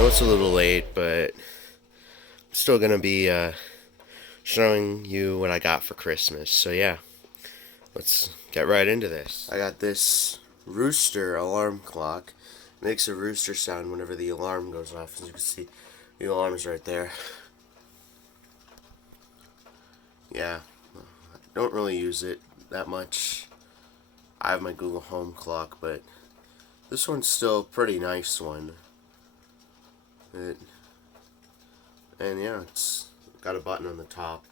know it's a little late, but I'm still gonna be showing you what I got for Christmas. So yeah, let's get right into this. I got this rooster alarm clock. It makes a rooster sound whenever the alarm goes off. As you can see, the alarm is right there. Yeah, I don't really use it that much. I have my Google Home clock, but this one's still a pretty nice one. And yeah, it's got a button on the top,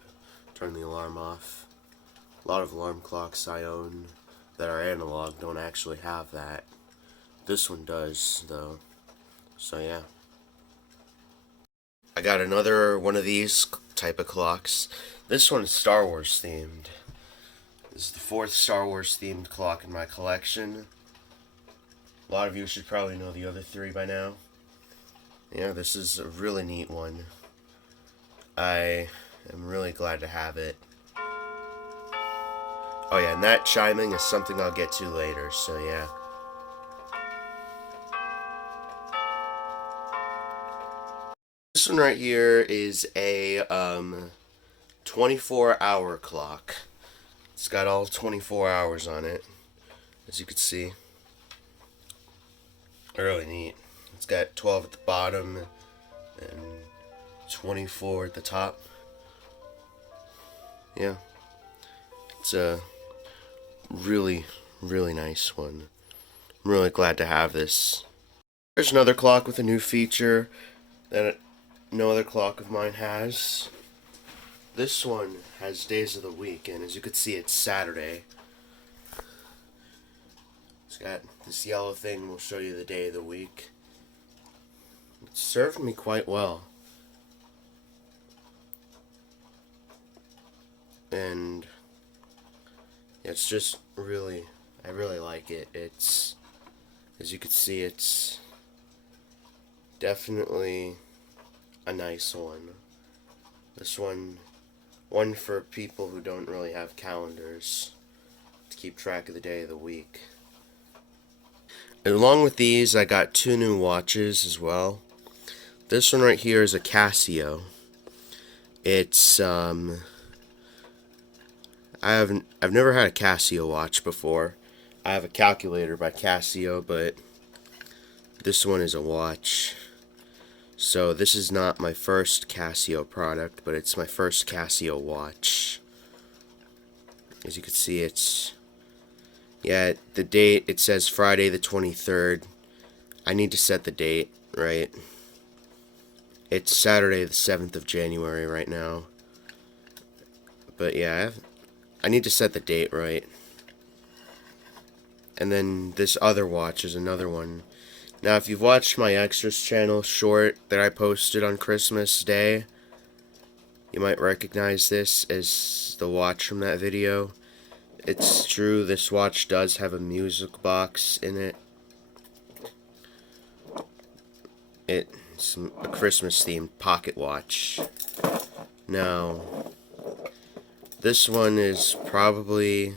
turn the alarm off. A lot of alarm clocks I own that are analog don't actually have that. This one does, though. So yeah. I got another one of these type of clocks. This one is Star Wars themed. This is the fourth Star Wars themed clock in my collection. A lot of you should probably know the other three by now. Yeah, this is a really neat one. I am really glad to have it. Oh yeah, and that chiming is something I'll get to later, so yeah. This one right here is a 24-hour clock. It's got all 24 hours on it, as you can see. Really neat. It's got 12 at the bottom and 24 at the top. Yeah. It's a really, really nice one. I'm really glad to have this. There's another clock with a new feature that no other clock of mine has. This one has days of the week, and as you can see, it's Saturday. It's got this yellow thing, will show you the day of the week. It served me quite well. And it's just really, I really like it. It's, as you can see, it's definitely a nice one. This one for people who don't really have calendars to keep track of the day of the week. And along with these, I got two new watches as well. This one right here is a Casio. It's I've never had a Casio watch before. I have a calculator by Casio, but this one is a watch. So this is not my first Casio product, but it's my first Casio watch. As you can see, it's, yeah, the date, it says Friday the 23rd. I need to set the date, right? It's Saturday the 7th of January right now. But yeah, I need to set the date right. And then this other watch is another one. Now, if you've watched my Extras channel short that I posted on Christmas Day, you might recognize this as the watch from that video. It's true, this watch does have a music box in it. It's a Christmas-themed pocket watch. Now, this one is probably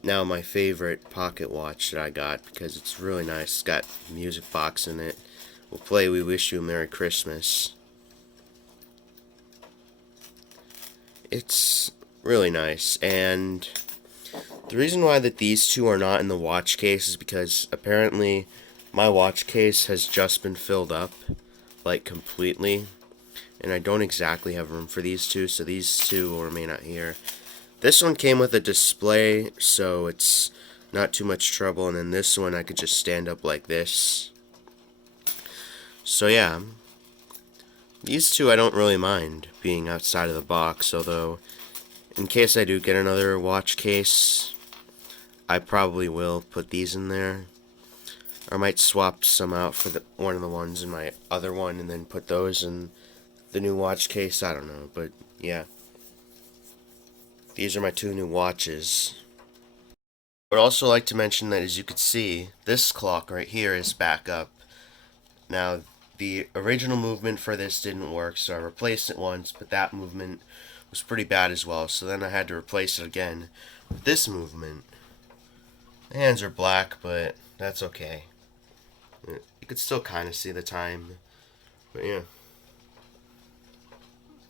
now my favorite pocket watch that I got because it's really nice. It's got a music box in it. We'll play We Wish You a Merry Christmas. It's really nice, and the reason why that these two are not in the watch case is because apparently my watch case has just been filled up, like completely, and I don't exactly have room for these two, so these two will remain out here. This one came with a display, so it's not too much trouble, and then this one I could just stand up like this. So yeah, these two I don't really mind being outside of the box, although in case I do get another watch case, I probably will put these in there. Or I might swap some out for one of the ones in my other one and then put those in the new watch case. I don't know, but yeah. These are my two new watches. I would also like to mention that, as you can see, this clock right here is back up. Now, the original movement for this didn't work, so I replaced it once, but that movement was pretty bad as well, so then I had to replace it again with this movement. The hands are black, but that's okay. You could still kind of see the time. But yeah.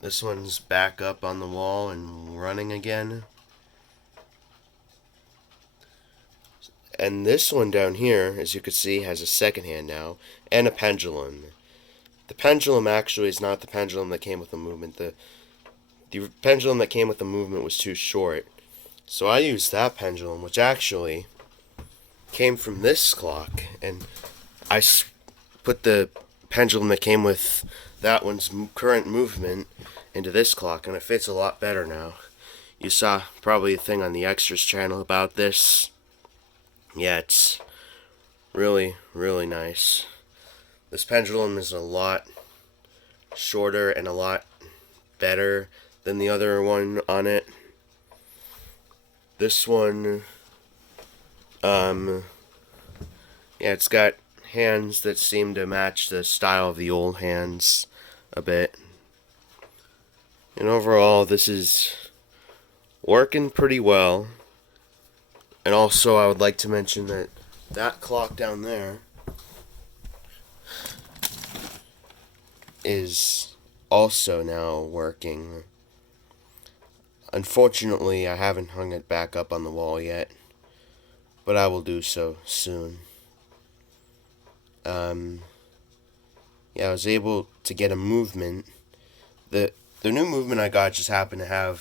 This one's back up on the wall and running again. And this one down here, as you can see, has a second hand now, and a pendulum. The pendulum actually is not the pendulum that came with the movement. The pendulum that came with the movement was too short. So I used that pendulum, which actually came from this clock, and I put the pendulum that came with that one's current movement into this clock, and it fits a lot better now. You saw probably a thing on the Extras channel about this. Yeah, it's really, really nice. This pendulum is a lot shorter and a lot better than the other one on it. This one, yeah, it's got hands that seem to match the style of the old hands a bit. And overall, this is working pretty well. And also, I would like to mention that that clock down there is also now working. Unfortunately, I haven't hung it back up on the wall yet, but I will do so soon. Yeah, I was able to get a movement. The new movement I got just happened to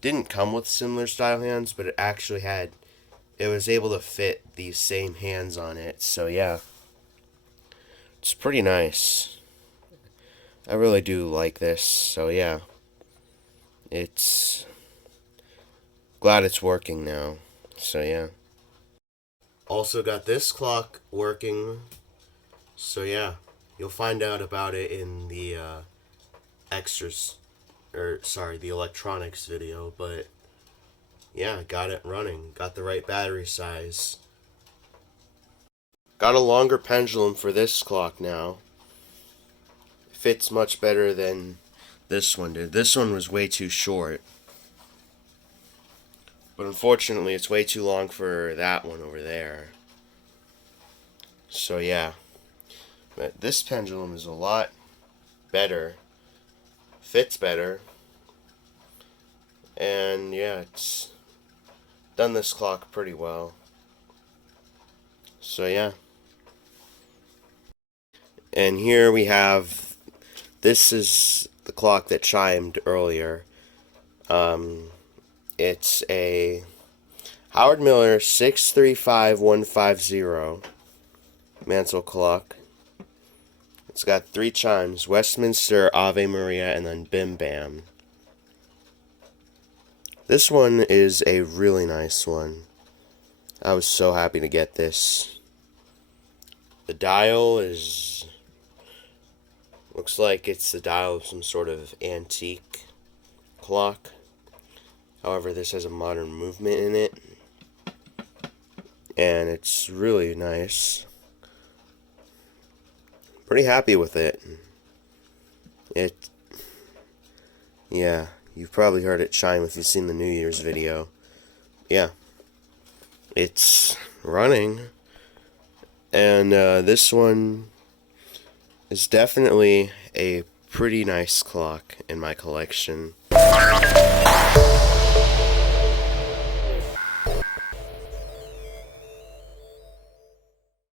didn't come with similar style hands, but it was able to fit these same hands on it. So yeah, it's pretty nice. I really do like this. So yeah, it's glad it's working now. So yeah. Also got this clock working. So yeah, you'll find out about it in the the electronics video, but yeah, got it running. Got the right battery size. Got a longer pendulum for this clock now. Fits much better than this one did. This one was way too short. But unfortunately, it's way too long for that one over there. So yeah. But this pendulum is a lot better. Fits better. And yeah, it's done this clock pretty well. So yeah. And here we have, this is the clock that chimed earlier. It's a Howard Miller 635150 Mansell clock. It's got 3 chimes: Westminster, Ave Maria, and then Bim Bam. This one is a really nice one. I was so happy to get this. The dial looks like it's the dial of some sort of antique clock. However, this has a modern movement in it, and it's really nice. Pretty happy with it. Yeah, you've probably heard it chime if you've seen the New Year's video. Yeah, it's running, and this one is definitely a pretty nice clock in my collection.